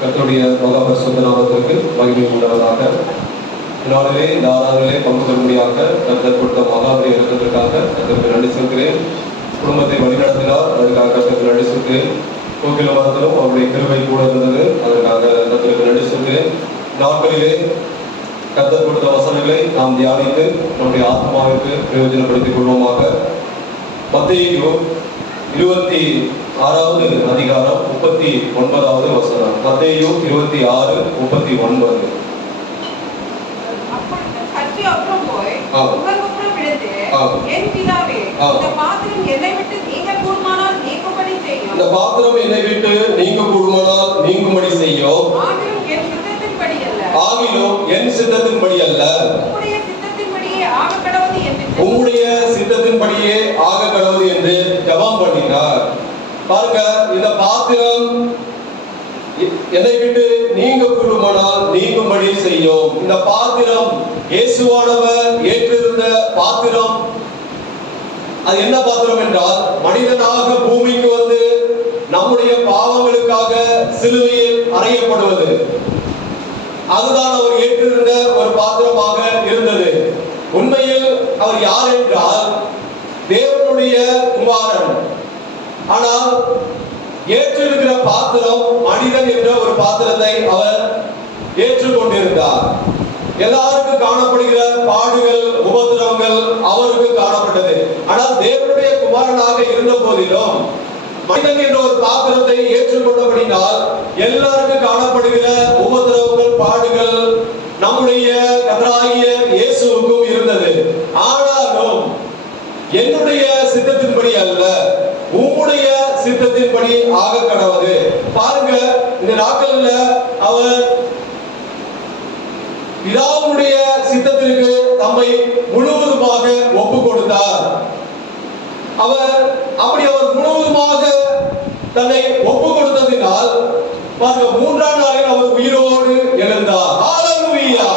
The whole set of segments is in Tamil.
கர்த்தருடைய மகா பரிசுத்த நாமத்திற்கு மகிமை உண்டாவதாக. நாளிலே இந்த ஆராதனையிலே பங்கு கொள்ளும்படியாக கர்த்தர் கொடுத்த மகாபலி இறக்கத்திற்காக கர்த்தருக்கு நன்றி சொல்கிறேன். குடும்பத்தை வழிநடத்தினார், அதற்காக கர்த்தருக்கு நன்றி சொல்கிறேன். கோகில மரத்திலும் அவருடைய கிருபை கூட இருந்தது, அதற்காக கர்த்தருக்கு நன்றி சொல்கிறேன். நாட்களிலே கர்த்தர் கொடுத்த வசனங்களை நாம் தியானித்து நம்முடைய ஆத்மாவிற்கு பிரயோஜனப்படுத்திக் கொள்வோமாக. மத்தேயு 26வது அதிகாரம் 39வது வசனம். மத்தேயு 26:39. இந்த பாத்திரம் என்னை விட்டு நீங்க கூடுமானால் நீங்கும்படி செய்யும். இந்த பாத்திரம் என்னை விட்டு நீங்க கூடுமானால் நீங்கும்படி செய்யும். ஆகிலும் என் சித்தத்தின்படி அல்ல. ஆகிலும் என் சித்தத்தின்படி அல்ல. உம்முடைய சித்தத்தின்படியே ஆக கடவுது என்று. உம்முடைய சித்தத்தின்படியே ஆக கடவுது என்று ஜெபம் பண்ணினார். பாருங்க, இந்த பாத்திரம் என்னை விட்டு நீங்க கூடுமானால் நீங்கும்படி செய்யும். இந்த பாத்திரம் இயேசுவானவர் ஏற்றிருந்த பாத்திரம். அது என்ன பாத்திரம் என்றால், மனிதனாக பூமிக்கு வந்து நம்முடைய பாவங்களுக்காக சிலுவையில் அறையப்படுவது. அதுதான் அவர் ஏற்றிருந்த ஒரு பாத்திரமாக இருந்தது. உண்மையில் அவர் யார் என்றால் தேவனுடைய குமாரன். ஆனால் ஏற்றிருக்கிற பாத்திரம் மனிதன் என்ற ஒரு பாத்திரத்தை அவர் ஏற்றுக்கொண்டிருந்தார். எல்லாருக்கும் காணப்படுகிற பாடுகள், உபத்திரவங்கள் அவருக்கு காணப்பட்டது. ஆனால் தேவனுடைய குமாரனாக இருந்த போதிலும் மனிதன் என்ற ஒரு பாத்திரத்தை ஏற்றுக்கொண்டபடினால் எல்லாருக்கும் காணப்படுகிற உபத்திரவங்கள், பாடுகள் நம்முடைய கர்த்தராகிய இயேசுவுக்கும் இருந்தது. ஆனாலும் என்னுடைய சித்தத்தின்படி அல்ல, உம்முடைய சித்தத்தின்படி ஆக கடவுது. பாருங்க, இந்த நாட்கள்ல அவர் பிதாவுடைய சித்தத்திற்கு தம்மை முழுவதுமாக ஒப்பு கொடுத்தார். அவர் முழுவதுமாக தன்னை ஒப்பு கொடுத்ததினால் பாருங்க, 3ஆம் நாளில் அவர் உயிரோடு எழுந்தார். ஹல்லேலூயா!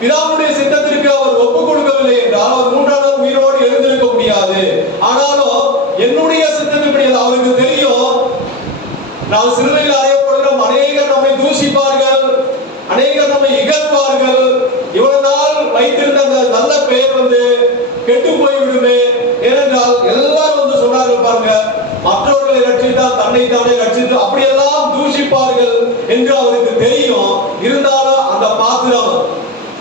பிதாவுடைய சித்தத்திற்கு அவர் ஒப்பு கொடுக்கவில்லை என்றால் அவர் 3ஆம் நாள் உயிரோடு எழுந்திருக்க முடியாது. ஆனாலும் என்னுடைய சித்தத்தின்படி அவருக்கு தெரியும், நாம் சிலுவையில் அறையப்படுகிறோம், அநேகர் நம்மை தூஷிப்பார்கள், அநேகர் நம்மை இகழ்வார்கள், இவ்வளவு நாள் வைத்திருந்த அந்த நல்ல பெயர் வந்து கெட்டு போய்விடுமே. ஏனென்றால் எல்லாரும் வந்து சொன்னார்கள், பாருங்க, மற்றவர்களை ரட்சித்தால் தன்னை தானே ரட்சித்து அப்படியெல்லாம் தூஷிப்பார்கள் என்று அவருக்கு தெரியும். இருந்தாலும் அந்த பாத்திரம்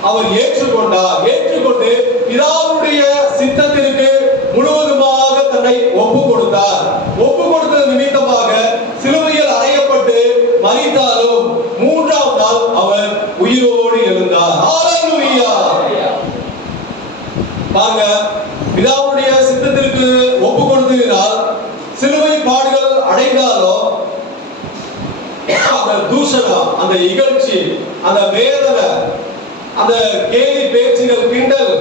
அவர் ஏற்றுக்கொண்டார். ஏற்றுக்கொண்டு பிதாவுடைய சித்தத்திற்கு முழுவதுமாக தன்னை ஒப்பு கொடுத்தார். ஒப்பு கொடுத்தது நிமித்தமாக சிலுவையில் அறையப்பட்டு மரித்தாலும் 3ஆம் நாள் அவர் உயிரோடு எழுந்தார். ஹல்லேலூயா! பாருங்க, பிதாவுடைய சித்தத்திற்கு ஒப்பு கொடுத்ததினால் சிலுவை பாடுகள் அடைந்தாலும் அந்த தூஷணம், அந்த இகழ்ச்சி, அந்த வேதனை, அந்த கேலி பேச்சுகள், கிண்டல்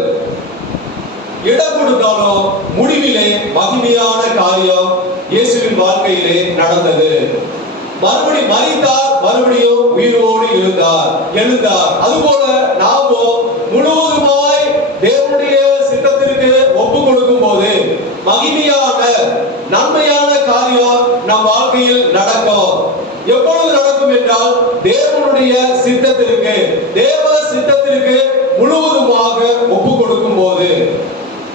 இடம் கொடுத்தாலும் முடிவிலே மகிமையான காரியம் இயேசுவின் வாழ்க்கையிலே நடந்தது. மறுபடியும் மரித்தார், மறுபடியும் உயிரோடு எழுந்தார். அதுபோல நாமும் முழுவதுமாய் தேவனுடைய சித்தத்திற்கு ஒப்பு கொடுக்கும் போது மகிமையான நன்மையான காரியம் நம் வாழ்க்கையில் நடக்கும். எப்பொழுது நடக்கும் என்றால் தேவனுடைய சித்தத்திற்கு, தேவ சித்தத்திற்கு முழுவதுமாக ஒப்பு கொடுக்கும் போது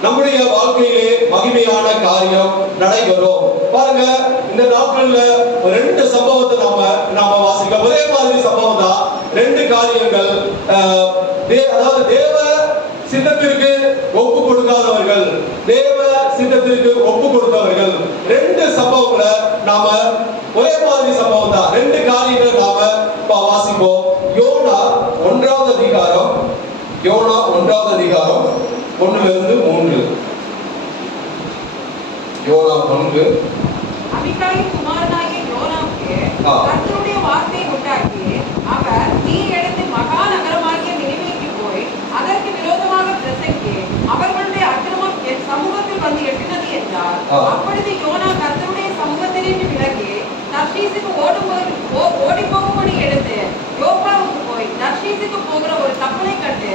நம்முடைய வாழ்க்கையிலே மகிமையான காரியம் நடைபெறும். பாருங்க, இந்த நாட்கள்ல 2 சம்பவத்தை நாம வாசிக்கலாம். ஒரே மாதிரி சம்பவம் தான், 2 காரியங்கள். அதாவது தேவ சித்தத்திற்கு ஒப்பு கொடுக்காதவர்கள், தேவ சித்தத்திற்கு ஒப்பு கொடுத்தவர்கள். 2 சம்பவங்களை நாம ஒரே மாதிரி சம்பவம் தான், 2 காரியங்களை நாம வாசிப்போம். யோனா 1வது அதிகாரம், யோனா 1வது அதிகாரம் 1-3. யோனா 1. அமித்தாயின் குமாரனாகிய யோனாவுக்கு கர்த்தருடைய வார்த்தை உண்டாகி, அவர் நீ எடுத்து மகா நகரமாகிய நினிவேக்கு போய் அதற்கு விரோதமாக பிரசங்கி, அவர்களுடைய அக்கிரமம் என் சமூகத்தில் வந்து எட்டினது என்றார். அப்பொழுது யோனா கர்த்தருடைய சமூகத்திலிருந்து விலகி தர்ஷீசுக்கு ஓடி போகும்படி எடுத்து யோப்பாவுக்கு போய் தர்ஷீசுக்கு போகிற ஒரு கப்பலை கண்டு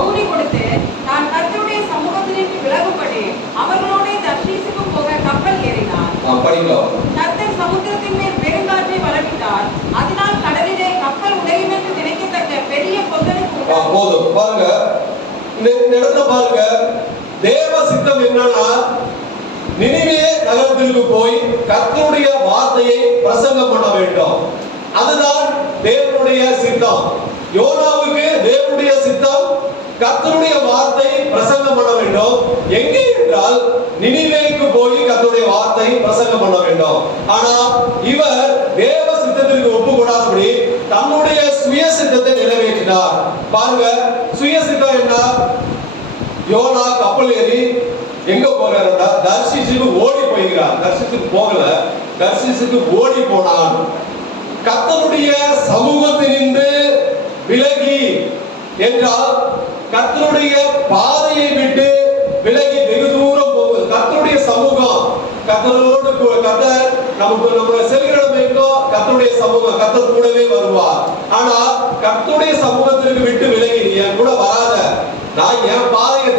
கூலி கொடுத்து, நான் கர்த்தருடைய சமூகத்திலிருந்து விலகும்படி அவர்களோட தர்ஷீசுக்கு போக கப்பல் ஏறினார். கர்த்தர் சமுத்திரத்தின் மேல் பெருங்காற்றை வரவிட்டார். அதனால் கடலிலே போதும். பாருங்க இந்த இடத்துல பாருங்க, தேவ சித்தம் என்னன்னா நினிவே நகரத்திற்கு போய் கர்த்தருடைய வார்த்தையை பிரசங்கம் பண்ண வேண்டும். அதுதான் தேவனுடைய சித்தம். யோனாவுக்கு தேவனுடைய சித்தம் கர்த்தருடைய வார்த்தை பிரசங்கம் பண்ண வேண்டும். எங்கே என்றால் நினிவேக்கு போய் கர்த்தருடைய வார்த்தை பிரசங்கம் பண்ண வேண்டும். ஆனா இவர் தேவ சித்தத்திற்கு ஒப்பு கொடாதபடி தன்னுடைய சுய சித்தத்தை நிறைவேற்றினார். பாருங்க, சுய சித்தம் என்ன? யோனா கப்பல் ஏறி எங்க போகிறார்? தர்ஷீசுக்கு ஓடி போகிறார். தர்ஷீசுக்கு போகல, தர்ஷீசுக்கு ஓடி போனான். கர்த்தருடைய சமூகத்தினின்று விலகி என்றால் கர்த்தருடைய பாதையை விட்டு விலகி வெகு தூரம் போகுது. கர்த்தருடைய சமூகம், கர்த்தரோடு கர்த்தர் நம்ம செல்கிற இடமேக்கோ கர்த்தருடைய சமூகம், கர்த்தர் கூடவே வருவார். ஆனா கர்த்தருடைய சமூகத்திற்கு விட்டு விலகி நீ என் கூட வராத, நான் என் பாதையை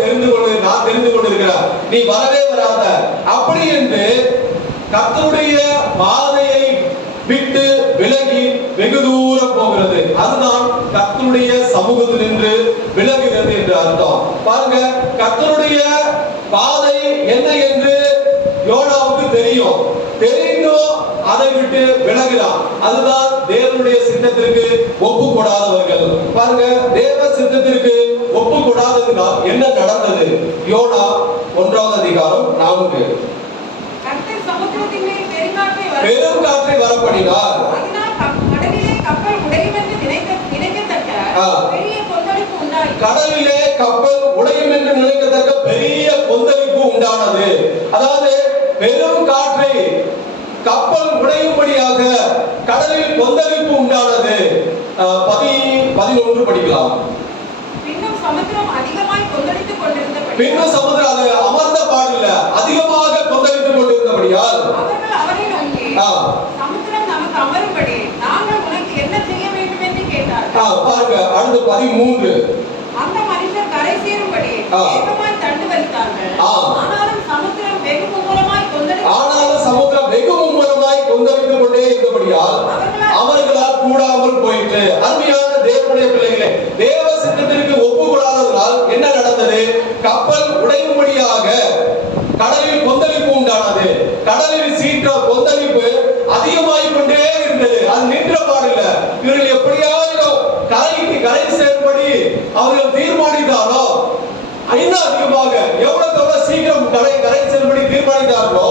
நான் தெரிந்து கொண்டிருக்கிறேன், நீ வரவே வராத அப்படி என்று கர்த்தருடைய பாதையை விட்டு விலகி வெகு தூரம் போகிறது. அதுதான் கர்த்தருடைய சமூகத்தில் நின்று விலகுகிறது என்று அர்த்தம். பாருங்க, கர்த்தருடைய பாதை என்ன என்று யோனாவுக்கு தெரியும். தெரிந்தும் அதை விட்டு விலகுறான். அதுதான் தேவனுடைய சித்தத்திற்கு ஒப்பு கொடாதவர்கள். பாருங்க, தேவ சித்தத்திற்கு ஒப்பு கொடாததுனால் என்ன நடந்தது? யோனா 1ஆம் அதிகாரம் 4. கர்த்தர் சமுத்திரத்தின் மேல் பெரும் காற்றை வரப்படினார். கடலிலே கப்பல் உடையும் என்று நினைக்கத்தக்க பெரிய கொந்தளிப்பு உண்டானது. அதாவது பெரும் காற்றை கப்பல் உடையும்படியாக கடலில் கொந்தளிப்பு உண்டானது. 11 படிக்கலாம். பின்னும் சமுத்திரம் அதிகமாய் கொந்தளித்துக் கொண்டிருந்தபடி, பின்னும் சமுத்திரம் அது அமர்ந்த பாடில்ல, அதிகமாக கொந்தளித்துக் கொண்டிருந்தபடியால் அவர்கள் அவரை நோக்கி, சமுத்திரம் நமக்கு அமரும்படி நாங்கள் உனக்கு என்ன செய்ய வேண்டும் என்று கேட்டார்கள். பாருங்க, அடுத்து 13. அந்த மனுஷர் கரை சேரும்படி வேகமாய் தண்டு வலித்தார்கள். ஆனாலும் சமுத்திரம் வெகு மும்முரமாய் கொந்தளித்துக் கொண்டே இருந்தபடியால் அவர்களால் கூடாமல் போயிற்று. அருமையான தேவனுடைய பிள்ளைகளே, தேவ சித்தத்திற்கு ஒப்பு கொடாததால் என்ன நடந்தது? கப்பல் உடையும்படியாக கடலில் கொந்தளிப்பு உண்டானது. கடலில் சீற்றம் கொந்தளிப்பு அதிகமாகிக் கொண்டே இருந்தது. அது நின்ற பாடில்ல. இவர்கள் எப்படியாவது கரை சேரும்படி அவர்கள் தீர்மானித்தாரோ, இன்னும் அதிகமாக எவ்வளவு சீக்கிரம் கரை செல்படி தீர்மானித்தார்களோ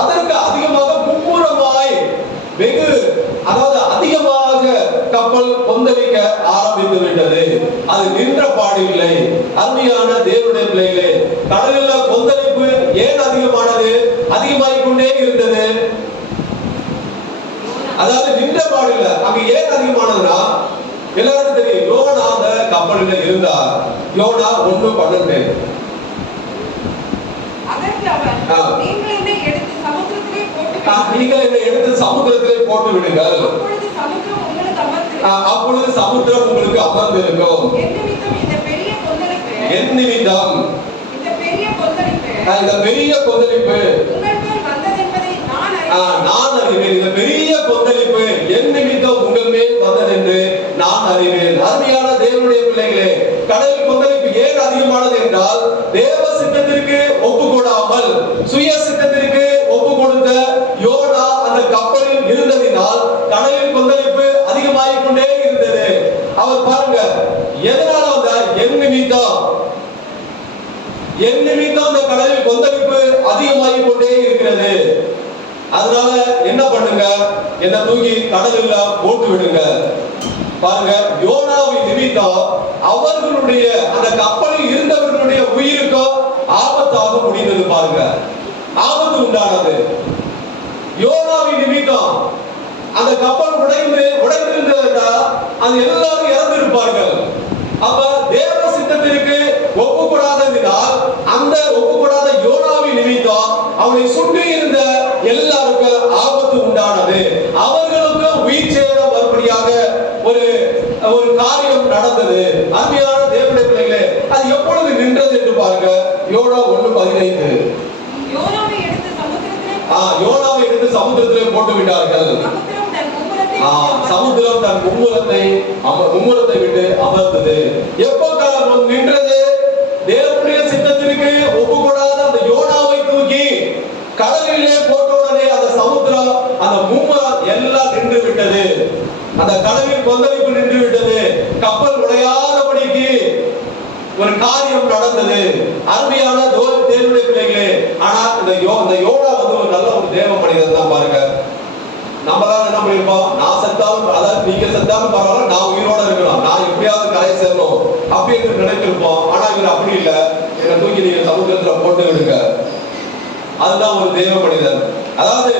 அதற்கு அதிகமாக மும்முரமாய் அதிகமாக கப்பல் கொந்தளிக்க ஆரம்பித்து விட்டது. அது நின்ற பாடில்லை. அருமையான தேவனுடைய பிள்ளைகளே, கடலில் கொந்தளிப்பு ஏன் அதிகமானது? அதிகமாகிக் கொண்டே இருந்தது. அதாவது நின்ற பாடில்லை. அங்க ஏன் அதிகமானதுன்னா, எல்லாருக்கும் தெரியும், யோனா அந்த கப்பலில் இருந்தார். யோனா 1:12. நீங்கள் என்னை எடுத்து சமுத்திரத்திலே போட்டு விடுங்கள், அப்பொழுது சமுத்திரம் உங்களுக்கு அமர்ந்திருக்கும். என் நிமித்தம் இந்த பெரிய கொந்தளிப்பு நான் அறிவேன். இந்த பெரிய கொந்தளிப்பு என் நிமித்தம் உங்கள் மேல் வந்தது என்று நான் அறிவேன். அருமையான தேவனுடைய பிள்ளைகளே, கடல் கொந்தளிப்பு ஏன் அதிகமானது என்றால், தேவ சித்தத்திற்கு ஒப்பு கொடாமல் சுய சித்தத்திற்கு ஒப்பு கொடுத்த யோனா அந்த கப்பலில் இருந்ததினால் கடலில் கொந்தளிப்பு அதிகமாகிக் கொண்டே இருந்தது. அவர் பாருங்க, எதனால வந்தார்? என் நிமித்தம் அந்த கடலில் கொந்தளிப்பு அதிகமாகிக் கொண்டே இருக்கிறது. அதனால என்ன பண்ணுங்க, என்ன தூக்கி கடலில் போட்டு விடுங்க. பாருங்க, யோனாவின் நிமித்தம் அவர்களுடைய அந்த கப்பலில் இருந்தவர்களுடைய உயிருக்கு ஆபத்தாக முடிந்தது. பாருங்க, ஆபத்து உண்டானது. யோனாவின் நிமித்தம் அந்த கப்பல் உடைந்திருந்தா அது எல்லாரும் இறந்திருப்பார்கள். அப்ப தேவ சித்தத்திற்கு ஒப்பு கொடாததினால் அந்த ஒப்பு கொடாத யோனாவின் நிமித்தம் அவனை சுற்றி இருந்த எல்லாருக்கும் ஆபத்து உண்டானது. அவர்களுக்கு உயிர் சேதம் வரும்படியாக ஒரு காரியம் நடந்தது. அருமையான தேவனுடைய பிள்ளைகளே, அது எப்பொழுது நின்றது என்று பாருங்க. யோனா 1:15. யோனாவை எடுத்து சமுத்திரத்திலே போட்டு விட்டார்கள். சமுத்திரம் தன் மும்முரத்தை விட்டு அமர்ந்தது. எப்போ நின்றது? தேவனுடைய சித்தத்திற்கு ஒப்புக்கொடாத அந்த யோனாவை தூக்கி கடலிலே போட்ட உடனே அந்த சமுத்திரம், அந்த மும்முரம் எல்லாம் நின்று விட்டது. அந்த கடலில் கொந்தளிப்பு நின்று விட்டது. கப்பல் உடையாதபடிக்கு ஒரு காரியம் நடந்தது. அருமையான தேவனுடைய பிள்ளைகளே, ஆனா இந்த யோனா ஒரு நல்ல ஒரு தேவ மனிதன் தான். பாருங்க, நம்மளால என்ன பண்ணிருப்போம்? நான் செத்தாலும், அதாவது நீங்க செத்தாலும் பரவாயில்ல, நான் உயிரோட இருக்கலாம், நான் எப்படியாவது கரை சேரணும் அப்படி என்று நினைத்திருப்போம். ஆனா இவர் அப்படி இல்லை. என்னை தூக்கி நீங்க சமுத்திரத்துல போட்டு விடுங்க. அதுதான் ஒரு தேவ மனிதன். அதாவது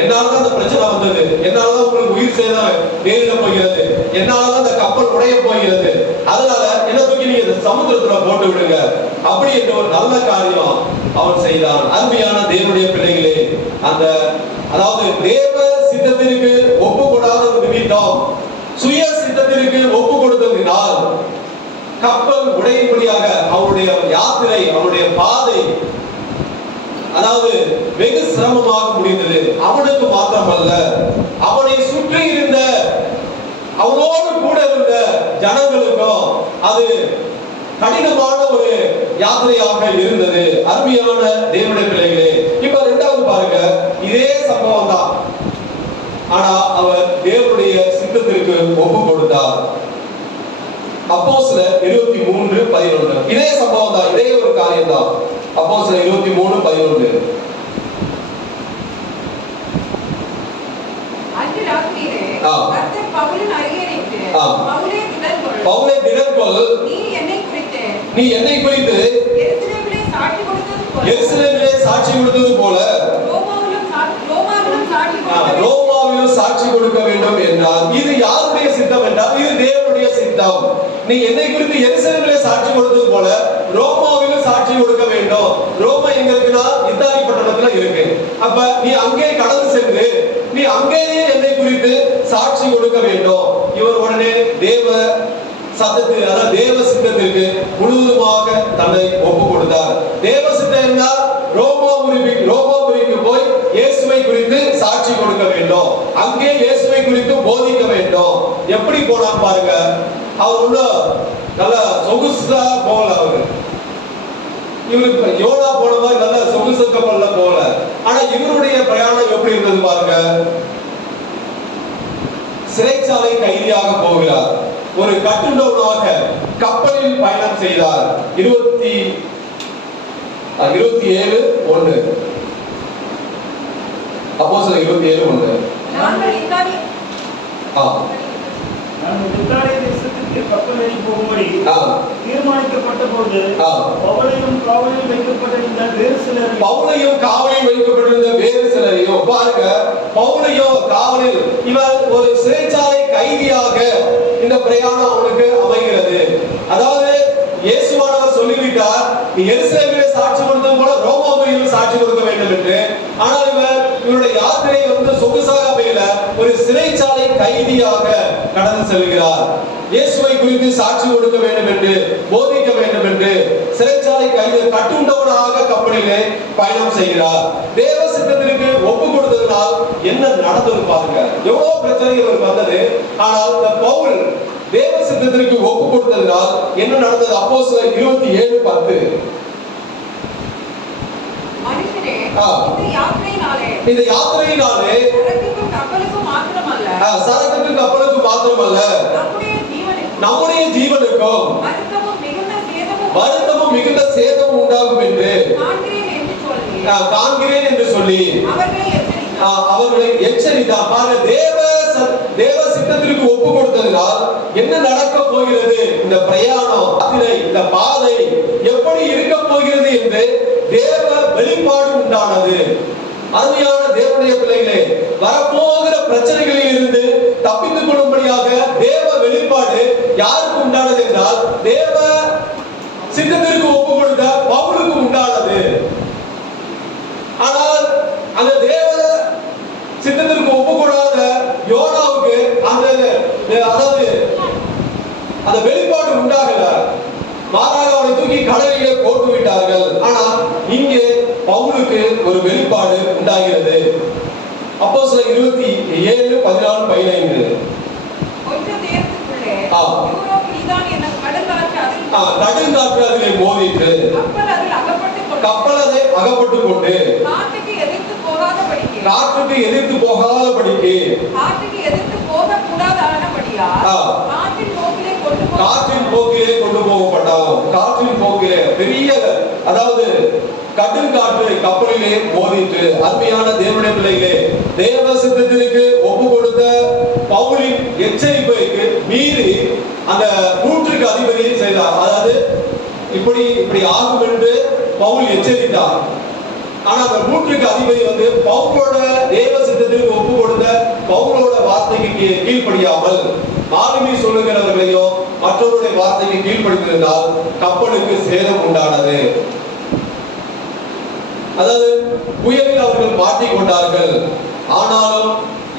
என்னாலதான் அந்த பிரச்சனை வந்தது, என்னாலதான் உங்களுக்கு உயிர் சேதம் நேரிட போகிறது, என்னாலதான் அந்த கப்பல் உடைய போகிறது, அதனால என்ன தூக்கி நீங்க சமுத்திரத்துல போட்டு விடுங்க அப்படி என்ற ஒரு நல்ல காரியம் அவன் செய்தான். அருமையான தேவனுடைய பிள்ளைகளே, அந்த அதாவது தேவ சித்தத்திற்கு ஒப்பு கொடாத நிமித்தம் சுய சித்தத்திற்கு ஒப்பு கொடுத்ததினால் கப்பல் உடையும்படியாக அவருடைய யாத்திரை, அவருடைய பாதை அதாவது வெகு சிரமமாக முடிந்தது. அவனுக்கு மாத்திரமல்ல, அவனை சுற்றி இருந்த அவனோடு கூட இருந்த ஜனங்களுக்கும் அது கடினமான ஒரு யாத்திரையாக இருந்தது. அருமையான தேவனுடைய பிள்ளைகளே, இப்ப இரண்டாவது பாருங்க, இதே சம்பவம் தான். ஆனா அவர் தேவனுடைய சித்தத்திற்கு ஒப்பு கொடுத்தார். அப்போஸ்தலர் 23:11 இதே சம்பவம் தான், இதே ஒரு காரியம் தான். அப்போஸ்தலர் 23:11 அன்று ராத்திரியிலே கர்த்தர் பவுலின் அருகே நின்று, பவுலே திடன்கொள், நீ என்னை குறித்து எருசலேமிலே சாட்சி கொடுத்தது போல ரோமாவிலும் சாட்சி கொடுக்க வேண்டும் என்றார். இது யாருடைய சித்தம் என்றால் இது தேவனுடைய சித்தம். நீ என்னை குறித்து எருசலேமிலே சாட்சி கொடுத்தது போல ரோமாவிலும் சாட்சி கொடுக்க வேண்டும். ரோமா எங்க இருக்குன்னா இத்தாலி பட்டணத்துல இருக்கு. அப்ப நீ அங்கே கடந்து சென்று நீ அங்கேயே என்னை குறித்து சாட்சி கொடுக்க வேண்டும். இவர் உடனே தேவ சத்தத்துக்கு, அதாவது தேவ சித்தத்திற்கு முழுவதுமாக தன்னை ஒப்பு கொடுத்தார். தேவ சித்தம் என்றால் ரோமாபுரிக்கு போய் இயேசுவை குறித்து சாட்சி கொடுக்க வேண்டும், அங்கே இயேசுவை குறித்து போதிக்க வேண்டும். எப்படி போனார் பாருங்க, அவர் உள்ள நல்ல சொகுசா போல, அவரு இவருக்கு யோனா போன மாதிரி நல்ல சொகுசு கப்பல்ல போல. ஆனா இவருடைய பிரயாணம் எப்படி இருந்தது பாருங்க, சிறைச்சாலை கைதியாக போகிறார், ஒரு கட்டுண்டவனாக கப்பலில் பயணம் செய்தார். 27:1 அப்போஸ்தலர் 27:1 நாங்கள் இத்தாலி தேசத்திற்கு கப்பலேறி போகும்படி தீர்மானிக்கப்பட்ட போது பவுலையும் காவலில் வைக்கப்பட்டிருந்த வேறு சிலரையும் பாருங்க, பவுலையும் காவலில், இவர் ஒரு சிறைச்சாலை கைதியாக இந்த பிரயாணம் அவனுக்கு அமைகிறது. அதாவது இயேசுவானவர் சொல்லிவிட்டார், நீ எருசலேமிலே சாட்சி கொடுத்தது போல ரோமாபுரியிலும் சாட்சி கொடுக்க வேண்டும் என்று. ஆனால் இவருடைய யாத்திரை சொகுசாக அமையல, ஒரு சிறைச்சாலை கைதியாக கடந்து செல்கிறார். இயேசுவை குறித்து சாட்சி கொடுக்க வேண்டும் என்று, போதிக்க வேண்டும் என்று சிறைச்சாலை கைதி கட்டுண்டவனாக கப்பலிலே பயணம் செய்கிறார். தேவ சித்தத்திற்கு ஒப்பு கொடுத்ததனால் என்ன நடந்தது பாருங்க, எவ்வளவு பிரச்சனைகள் வந்தது. ஆனால் இந்த பவுல் தேவ சித்தத்திற்கு ஒப்பு கொடுத்ததனால் என்ன நடந்தது? அப்போஸ்தலர் 27:10 இந்த யாத்திரையினாலே சரக்குக்கு கப்பலுக்கு மாத்திரமல்ல நம்முடைய ஜீவனுக்கும் வருத்தமும் மிகுந்த சேதமும் உண்டாகும் என்று காண்கிறேன் என்று சொல்லி அவர்களை எச்சரித்தார். பாருங்க, தேவ சித்தத்திற்கு ஒப்பு கொடுத்ததினால் என்ன நடக்க போகிறது, இந்த பிரயாணம், இந்த பாதை எப்படி இருக்க போகிறது என்று தேவ வெளிப்பாடு உண்டானது. அருமையான தேவனுடைய பிள்ளைகளே, வரப்போகிற பிரச்சனைகளில் இருந்து தப்பித்துக் கொள்ளும்படியாக தேவ வெளிப்பாடு யாருக்கு உண்டானது என்றால் தேவ சித்தத்திற்கு ஒப்பு கொடுத்த பவுலுக்கு உண்டானது. ஆனால் அந்த தேவ சித்தத்திற்கு ஒப்பு கொடாத யோனாவுக்கு அந்த வெளிப்பாடு உண்டாகல. மாறாக அவனை தூக்கி கடலிலே போட்டு விட்டார்கள். ஆனால் இங்கே பவுலுக்கு ஒரு வெளிப்பாடு உண்டாகிறது. அப்போஸ்தலர் 27:14-15 கடுங்காற்று அதிலே மோதிற்று. கப்பல் அதை அகப்பட்டுக் கொண்டு காற்றுக்கு எதிர்த்து போகாதபடிக்கு காற்றுக்கு எதிர்த்து போகக்கூடாதபடியால் காற்றின் போக்கிலே கொண்டு போகப்பட்டாலும் காற்றின் போக்கிலே பெரிய அதாவது கடுங்காற்று கப்பலிலே மோதிற்று. அருமையான தேவனுடைய பிள்ளைகளே, தேவ சித்தத்திற்கு ஒப்பு கொடுத்த பவுலின் எச்சரிப்பைக்கு மீறி அந்த நூற்றுக்கு அதிபதி செய்தார். அதாவது இப்படி ஆகும் என்று பவுல் எச்சரித்தார். ஆனா அந்த நூற்றுக்கு அதிபதி பவுலோட தேவ சித்தத்திற்கு ஒப்பு கொடுத்த பவுலோட வார்த்தைக்கு கீழ்ப்படியாமல் மாலுமி சொல்லுகிறவர்களையோ மற்றவருடைய வார்த்தைக்கு கீழ்ப்படித்திருந்தால் கப்பலுக்கு சேதம் உண்டானது. அதாவது புயலில் அவர்கள் மாட்டிக்கொண்டார்கள். ஆனாலும்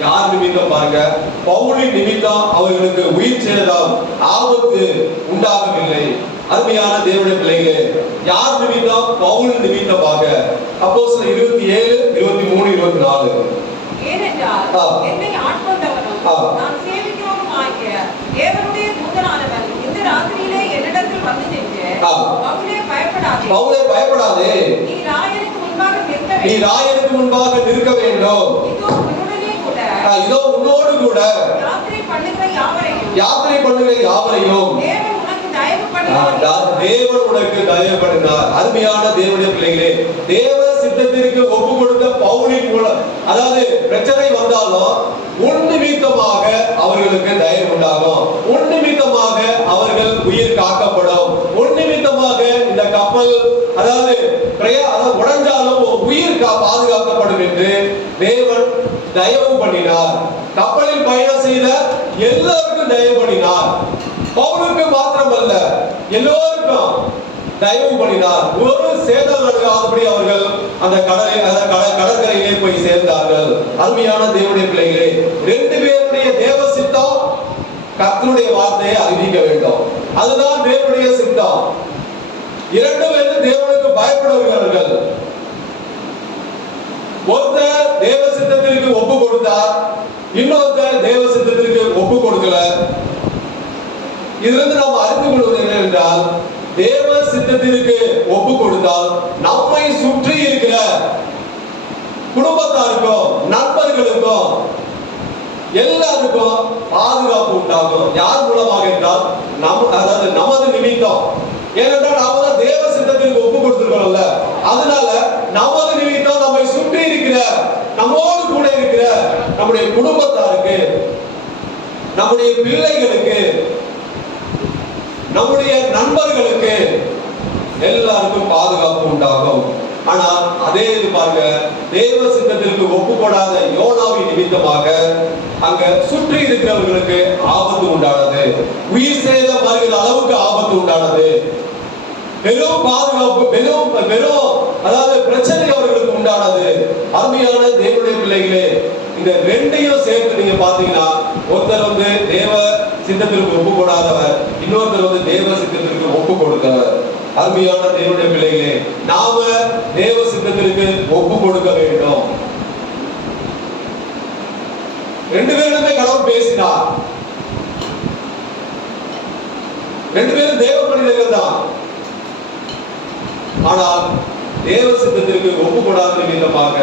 யார் நிமித்தம் பாருங்க, பவுலின் நிமித்தம் அவர்களுக்கு உயிர் சேதம் ஆபத்து உண்டாகவில்லை. அருமையான தேவனுடைய பிள்ளைகளே, யார் நிமித்தம்? பவுல் நிமித்தமாக. அப்போஸ்தலர் 27, 23, 24. ஏனென்றால் என்னை ஆட்கொண்டவனும் நான் சேவிக்கிறவனுமாகிய தேவனுடைய தூதனானவன் இந்த ராத்திரியிலே என்னிடத்தில் வந்து நின்று, பவுலே பயப்படாதே, நீ ராயனுக்கு முன்பாக நிற்க வேண்டும். இதோ உன்னோடு கூட யாத்திரை பண்ணுகிற யாவரையும் தேவன் உனக்கு தயவு பண்ணினார். அருமையான தேவனுடைய பிள்ளைகளே, தேவ சித்தத்திற்கு ஒப்பு கொடுத்த பவுலின் மூலம், அதாவது பிரச்சனை வந்தாலும் உன் நிமித்தமாக அவர்களுக்கு தயவு உண்டாகும், உன் நிமித்தமாக அவர்கள் உயிர் காக்கப்படும், உன் நிமித்தமாக இந்த கப்பல் அதாவது உடைஞ்சாலும் உயிர் பாதுகாக்கப்படும் என்று தேவன் தயவு பண்ணினார். கப்பலில் பயணம் செய்த எல்லாருக்கும் தயவு பண்ணினார். பவுலுக்கு மாத்திரமல்ல, எல்லோருக்கும் தயவு பண்ணினார். ஒரு சேதம் நடக்காதபடி அவர்கள் அந்த கடற்கரையிலே போய் சேர்ந்தார்கள். அருமையான தேவனுடைய பிள்ளைகளே, 2 பேருடைய தேவ சித்தம் கர்த்தருடைய வார்த்தையை அறிவிக்க வேண்டும். அதுதான் தேவனுடைய சித்தம். 2 பேரும் தேவனுக்கு பயப்படுகிறவர்கள். ஒருத்தர் தேவ சித்தத்திற்கு ஒப்பு கொடுத்தார், இன்னொருத்தர் தேவ சித்தத்திற்கு ஒப்பு கொடுக்கல. இதிலிருந்து நாம் அறிந்து கொள்வது என்னவென்றால், தேவ சித்தத்திற்கு ஒப்பு கொடுத்தால் நம்மை சுற்றி இருக்கிற குடும்பத்தாருக்கும் நண்பர்களுக்கும் எல்லாருக்கும் பாதுகாப்பு உண்டாகும். யார் மூலமாக என்றால் அதாவது நமது நிமித்தம். ஏனென்றால் நாம தான் தேவ சித்தத்திற்கு ஒப்பு கொடுத்திருக்கோம்ல, அதனால நமது நிமித்தம் நம்மை சுற்றி இருக்கிற நம்மோடு கூட இருக்கிற நம்முடைய குடும்பத்தாருக்கு, நம்முடைய பிள்ளைகளுக்கு, நம்முடைய நண்பர்களுக்கு எல்லாருக்கும் பாதுகாப்பு உண்டாகும். ஆனா அதே இது பாருங்க, தேவ சித்தத்திற்கு ஒப்பு கொடாத யோனாவின் நிமித்தமாக அங்க சுற்றி இருக்கிறவர்களுக்கு ஆபத்து உண்டானது. உயிர் சேதம் வருகிற அளவுக்கு ஆபத்து உண்டானது. பெரும் பாதுகாப்பு, பெரும் அதாவது பிரச்சனை அவர்களுக்கு உண்டானது. அருமையான தேவனுடைய பிள்ளைகளே, இந்த 2ஐயும் சேர்த்து நீங்க பாத்தீங்கன்னா, ஒருத்தர் தேவ சித்தத்திற்கு ஒப்பு கொடாதவர், இன்னொருத்தர் தேவ சித்தத்திற்கு ஒப்பு கொடுத்தவர். அருமையான தேவனுடைய பிள்ளைகளே, நாம தேவ சித்தத்திற்கு ஒப்பு கொடுக்க வேண்டும். 2 பேருமே கடவுள் பேசினார். 2 பேரும் தேவ மனிதர்கள் தான். ஆனால் தேவ சித்தத்திற்கு ஒப்பு கொடாத நிமித்தமாக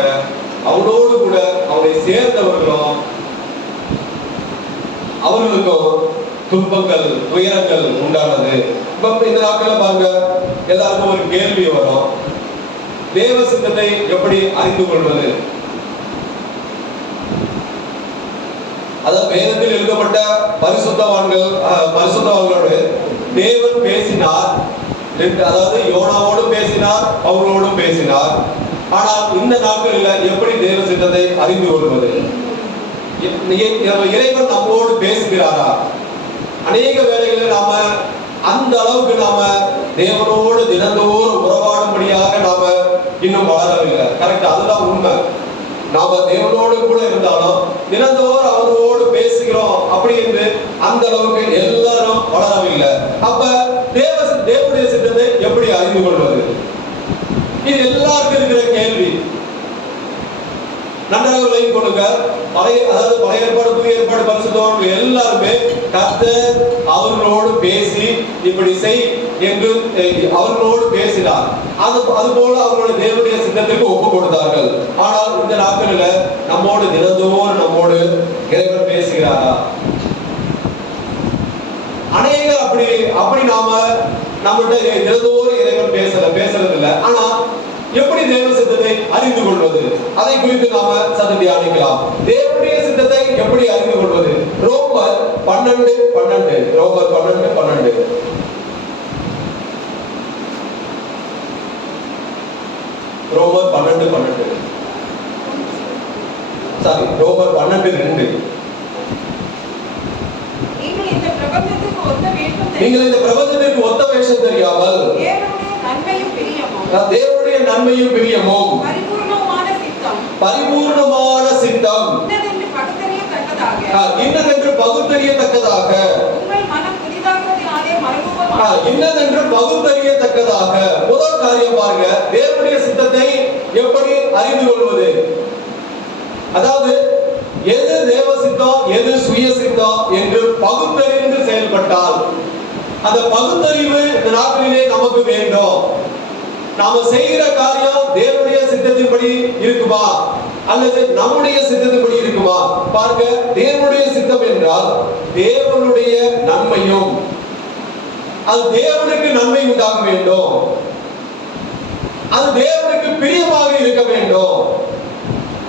அவனோடு கூட அவனை சேர்ந்தவர்களும் அவர்களுக்கும் துன்பங்கள், துயரங்கள் உண்டானது. இந்த நாட்கள் பாருங்க, எல்லாருக்கும் ஒரு கேள்வி வரும், தேவ சித்தத்தை எப்படி அறிந்து கொள்வது? அதாவது வேதத்தில் எழுதப்பட்ட பரிசுத்தவான்களோடு தேவன் பேசினார். அதாவது யோனாவோடு பேசினார், பவுலோடும் பேசினார். ஆனால் இந்த நாட்களில் எப்படி தேவ சித்தத்தை அறிந்து கொள்வது? இறைவன் நம்மோடு பேசுகிறாரா? அநேக வேளைகளில் நாம அந்த அளவுக்கு நாம தேவனோடு தினந்தோறும் உறவாடும்படியாக நாம இன்னும் வளரவில்லை. கரெக்ட், அதுதான் உண்மை. நாம தேவனோடு கூட இருந்தாலும் தினந்தோறும் அவனோடு பேசுகிறோம் அப்படி என்று அந்த அளவுக்கு எல்லாரும் வளரவில்லை. அப்ப தேவனுடைய சித்தத்தை எப்படி அறிந்து கொள்வது? இது எல்லாருக்கும் இருக்கிற கேள்வி. நன்றாக விளங்கிக் கொள்ளுங்க. பழைய ஏற்பாடு, புதிய ஏற்பாடு பரிசுத்தவான்கள் எல்லாருமே கர்த்தர் அவர்களோடு பேசி இப்படி செய் என்று அவர்களோடு பேசினார். அதுபோல அவர்களுடைய தேவனுடைய சித்தத்திற்கு ஒப்பு கொடுத்தார்கள். ஆனால் இந்த நாட்களில் நம்மோடு தினந்தோறும் நம்மோடு இறைவன் பேசுகிறாரா? அநேகர் அப்படி நாம நம்மகிட்ட தினந்தோறும் இறைவன் பேசுறது இல்லை. ஆனா எப்படி தேவ சித்தத்தை அறிந்து கொள்வது, அதை குறித்து நாம சற்று தியானிக்கலாம். தேவனுடைய சித்தத்தை எப்படி அறிந்து கொள்வது? ரோமர் 12:12 ரோமர் 12:12 ரோமர் 12:12 சாரி ரோமர் 12:2 நீங்கள் இந்த பிரபஞ்சத்திற்கு ஒத்த வேஷம் தெரியாமல் தேவனுடைய நன்மையும் பிரியமும் பரிபூர்ணமான சித்தம் இன்னதென்று பகுத்தறியத்தக்கதாக இன்னதென்று பகுத்தறியத்தக்கதாக. முதல் காரியம் பாருங்க, தேவனுடைய சித்தத்தை எப்படி அறிந்து கொள்வது? அதாவது எது தேவ சித்தம் எது சுய சித்தம் என்று பகுத்தறிந்து செயல்பட்டால், அந்த பகுத்தறிவு இந்த நாட்களிலே நமக்கு வேண்டும். நாம செய்கிற காரியம் தேவனுடைய சித்தத்தின்படி இருக்குமா அல்லது நம்முடைய சித்தத்தின்படி இருக்குமா? பாருங்க, தேவனுடைய சித்தம் என்றால் தேவனுடைய நன்மையும், அது தேவனுக்கு நன்மை உண்டாக வேண்டும், அது தேவனுக்கு பிரியமாக இருக்க வேண்டும்,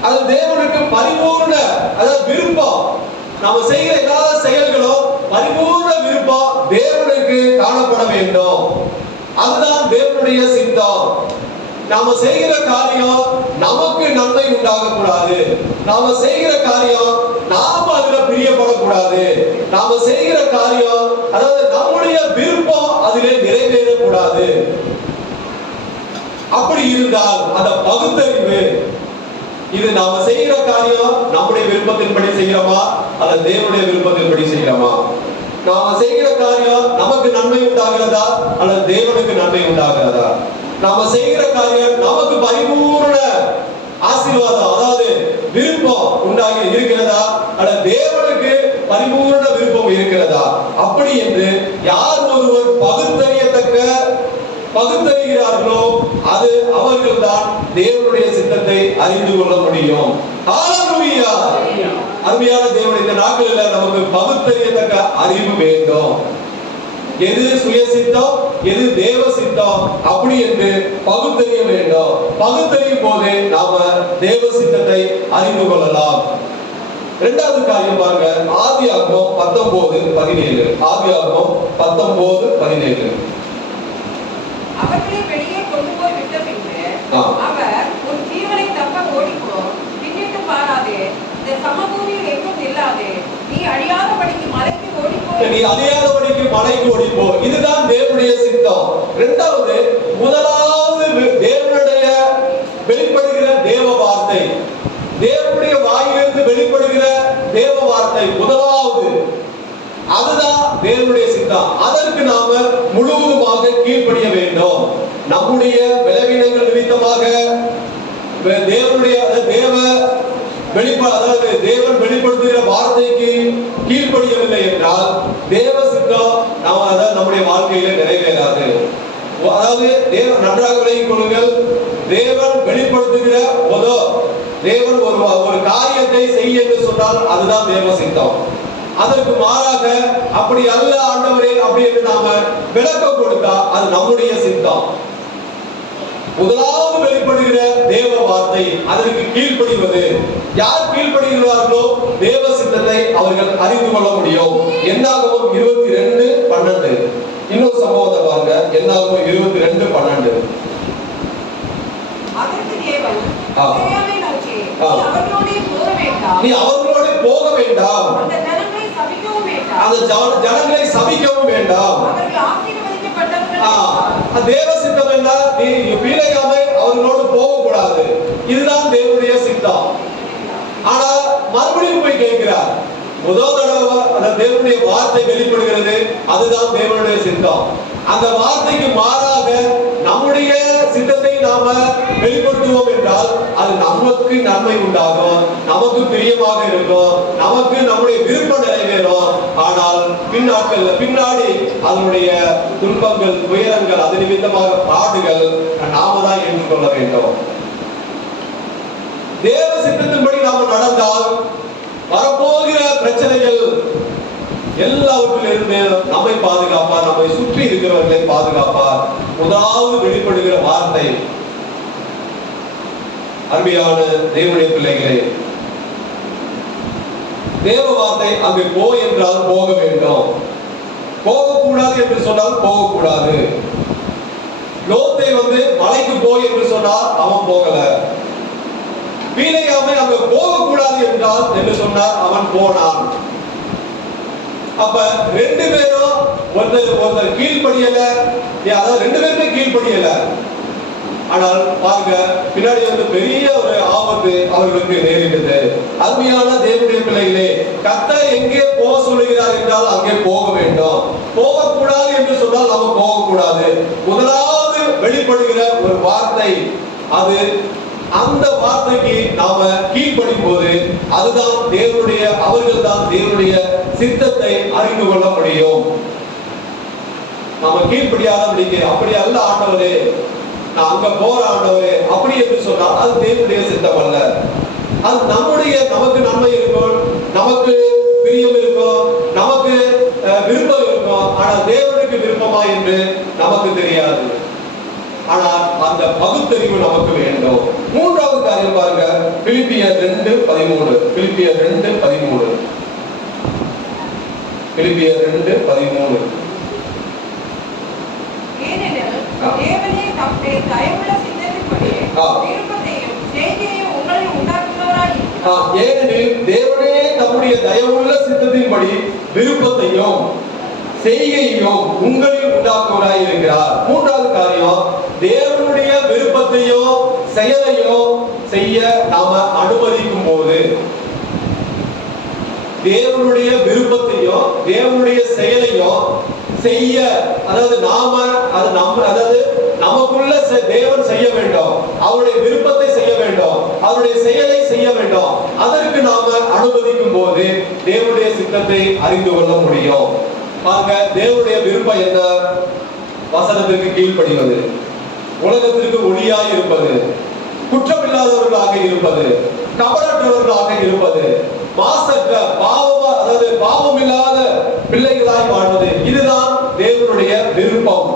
அது தேவனுக்கு பரிபூர்ண அதாவது விருப்பம். நாம செய்கிற எல்லா செயல்களும் பரிபூர்ண விருப்பம் தேவனுக்கு காணப்பட வேண்டும். அதுதான் தேவனுடைய சித்தம். நாம செய்கிற காரியம் நமக்கு நன்மை உண்டாக கூடாது, நாம செய்கிற காரியம் நாம அதுல பிரியப்படக்கூடாது, நாம செய்கிற காரியம் அதாவது நம்முடைய விருப்பம் அதிலே நிறைவேறக்கூடாது. அப்படி இருந்தால் அந்த பகுத்தறிவு, இது நாம செய்கிற காரியம் நம்முடைய விருப்பத்தின்படி செய்கிறோமா அல்லது தேவனுடைய விருப்பத்தின்படி செய்கிறோமா? நாம செய்கிற காரியம் நமக்கு நன்மை உண்டாகிறதா அல்லது தேவனுக்கு நன்மை உண்டாகிறதா? நாம செய்கிற காரியம் நமக்கு பரிபூர்ண ஆசீர்வாதம் அதாவது விருப்பம் உண்டாகி இருக்கிறதா அல்லது தேவனுக்கு பரிபூர்ண விருப்பம் இருக்கிறதா? அப்படி என்று யார் ஒருவர் பகுத்தறிகிறார்களோ அது அவர்கள் தான் தேவனுடைய சித்தத்தை அறிந்து கொள்ள முடியும். ஹalleluya! அருமையான தேவன், இந்த நாட்களில் நமக்கு பகுத்தறியத்தக்க அறிவு வேண்டும். எது சுய சித்தம் எது தேவ சித்தம் அப்படி என்று பகுத்தறிய வேண்டும். பகுத்தறியும் போதே நாம தேவ சித்தத்தை அறிந்து கொள்ளலாம். இரண்டாவது காரியம் பாருங்க, ஆதியாகமம் 19:17 ஆதியாகமம் 19:17 அவர்களை வெளியே கொண்டு போய் விட்ட பின்பு அவர் உன் ஜீவனை தப்ப ஓடிப்போ, பின்னிட்டு பாராதே, இந்த சமபூமியில் எங்கும் இல்லாதே, நீ அழியாதபடிக்கு மலைக்கு ஓடிப்போ, நீ அழியாதபடிக்கு மலைக்கு ஓடிப்போ. இதுதான் தேவனுடைய சித்தம். இரண்டாவது, முதலாவது தேவனுடைய வெளிப்படுகிற தேவ வார்த்தை, தேவனுடைய வாயிலிருந்து வெளிப்படுகிற தேவ வார்த்தை முதலாவது, அதுதான் தேவனுடைய சித்தம். அதற்கு நாம முழுவதுமாக கீழ்ப்படிய வேண்டும். நம்முடைய பலவீனங்கள் நிமித்தமாக தேவனுடைய தேவன் வெளிப்படுத்துகிற வார்த்தைக்கு கீழ்ப்படியவில்லை என்றால் தேவ சித்தம் நம்முடைய வாழ்க்கையில நிறைவேறாது. அதாவது தேவன் நன்றாக விளங்கிக் கொள்ளுங்கள், தேவன் வெளிப்படுத்துகிற தேவன் ஒரு காரியத்தை செய்ய என்று சொன்னால் அதுதான் தேவ சித்தம். அதற்கு மாறாக அப்படி அல்ல ஆண்டவரே அப்படி என்று நாம விளக்கம் கொடுத்தா அது நம்முடைய சித்தம். முதலாவது வெளிப்படுகிற தேவ வார்த்தை, அதற்கு கீழ்ப்படிவது. யார் கீழ்ப்படுகிறார்களோ தேவ சித்தத்தை அவர்கள் அறிந்து கொள்ள முடியும். என்னாகமம் 22:12 இன்னொரு சம்பவத்தை பாருங்க. என்னாகமம் 22:12 நீ அவர்களோட போக வேண்டாம், அந்த ஜனங்களை சபிக்கவும் வேண்டாம். தேவ சித்தம் என்ன? நீ பிழையாமை அவர்களோடு போக கூடாது. இதுதான் தேவனுடைய சித்தம். ஆனா மறுபடியும் போய் கேட்கிறார், முதல் தடவை அந்த தேவனுடைய வார்த்தை வெளிப்படுகிறது, அதுதான் தேவனுடைய சித்தம். அந்த வார்த்தைக்கு மாறாக நம்முடைய சித்தத்தை நாம வெளிப்படுத்துவோம் என்றால் அது நமக்கு நன்மை உண்டாகும், நமக்கு பிரியமாக இருக்கும், நமக்கு நம்முடைய விருப்ப நாட்கள்ல பின்னாடி அதனுடைய துன்பங்கள், துயரங்கள், அது நிமித்தமாக பாடுகள் நாம தான் ஏற்றுக்கொள்ள வேண்டும். தேவ சித்தத்தின்படி நாம நடந்தால் வரப்போகிற பிரச்சனைகள் எல்லாவற்றிலிருந்து நம்மை பாதுகாப்பார், நம்மை சுற்றி இருக்கிறவர்களை பாதுகாப்பார். முதலாவது வெளிப்படுகிற வார்த்தை, அருமையான தேவனுடைய பிள்ளைகளே, தேவ வார்த்தை அங்கு போ என்றால் போக வேண்டும், போகக்கூடாது என்று சொன்னால் போகக்கூடாது. லோத்தை மலைக்கு போய் என்று சொன்னார், அவன் போகல. பீலையாமை அங்க போகக்கூடாது என்றால் என்று சொன்னார், அவன் போனான். அப்ப ரெண்டு பேரும் ஒருத்தர் கீழ்படியல, அதாவது ரெண்டு பேருமே கீழ்படியல. ஆனால் பாருங்க, பின்னாடி பெரிய ஒரு ஆபத்து அவர்களுக்கு நேரிட்டது. அருமையான தேவனுடைய பிள்ளைகளே, கர்த்தர் எங்கே போக சொல்லுகிறார் என்றால் அங்கே போக வேண்டும். போகக்கூடாது என்று சொன்னால் நாம போகக்கூடாது. முதலாவது வெளிப்படுகிற ஒரு வார்த்தை, அது அந்த வார்த்தைக்கு நாம கீழ்ப்படியும் போது அதுதான் தேவனுடைய, அவர்கள் தான் தேவனுடைய சித்தத்தை அறிந்து கொள்ள முடியும். நாம கீழ்ப்படியாதபடிக்கு அப்படி அல்ல ஆண்டவரே, நான் அங்க போற ஆண்டவரே அப்படி என்று சொன்னால் அது தேவனுடைய சித்தம் அல்ல. அது நமக்கு நன்மை இருக்கும், நமக்கு பிரியம் இருக்கும், நமக்கு விருப்பம் இருக்கும். ஆனால் தேவனுக்கு விருப்பமா என்று நமக்கு தெரியாது. ஆனால் அந்த பகுத்தறிவு நமக்கு வேண்டும். மூன்றாவது காரியம் பாருங்க, பிலிப்பியர் 2:13. பிலிப்பியர் 2:13. பிலிப்பியர் 2:13. ஏனெனில் தேவனே தம்முடைய தயவுள்ள சித்தத்தின்படி விருப்பத்தையும் செய்கையையும் உங்களில் உண்டாக்குகிறவராய் இருக்கிறார். ஏனெனில் தேவனே தம்முடைய தயவுள்ள சித்தத்தின்படி விருப்பத்தையும் செய்கையையும் உங்களில் உண்டாக்குவராய் இருக்கிறார். மூன்றாவது காரியம், தேவனுடைய விருப்பத்தையும் செயலையும் செய்ய நாம அனுமதிக்கும் போது, தேவனுடைய விருப்பத்தையும் தேவனுடைய செயலையும் செய்ய, அதாவது நமக்குள்ள தேவன் செய்ய வேண்டும், அவருடைய விருப்பத்தை செய்ய வேண்டும், அவருடைய செயலை செய்ய வேண்டும். அதற்கு நாம அனுமதிக்கும் போது தேவனுடைய சித்தத்தை அறிந்து கொள்ள முடியும். பாருங்க, தேவனுடைய விருப்பம் என்ன? வசனத்திற்கு கீழ்ப்படிவது, உலகத்திற்கு ஒளியாய் இருப்பது, குற்றமில்லாதவர்களாக இருப்பது, கபடற்றவர்களாக இருப்பது, மாசற்ற பாவம் இல்லாத பிள்ளைகளாய் வாழ்வது. இதுதான் தேவனுடைய விருப்பம்.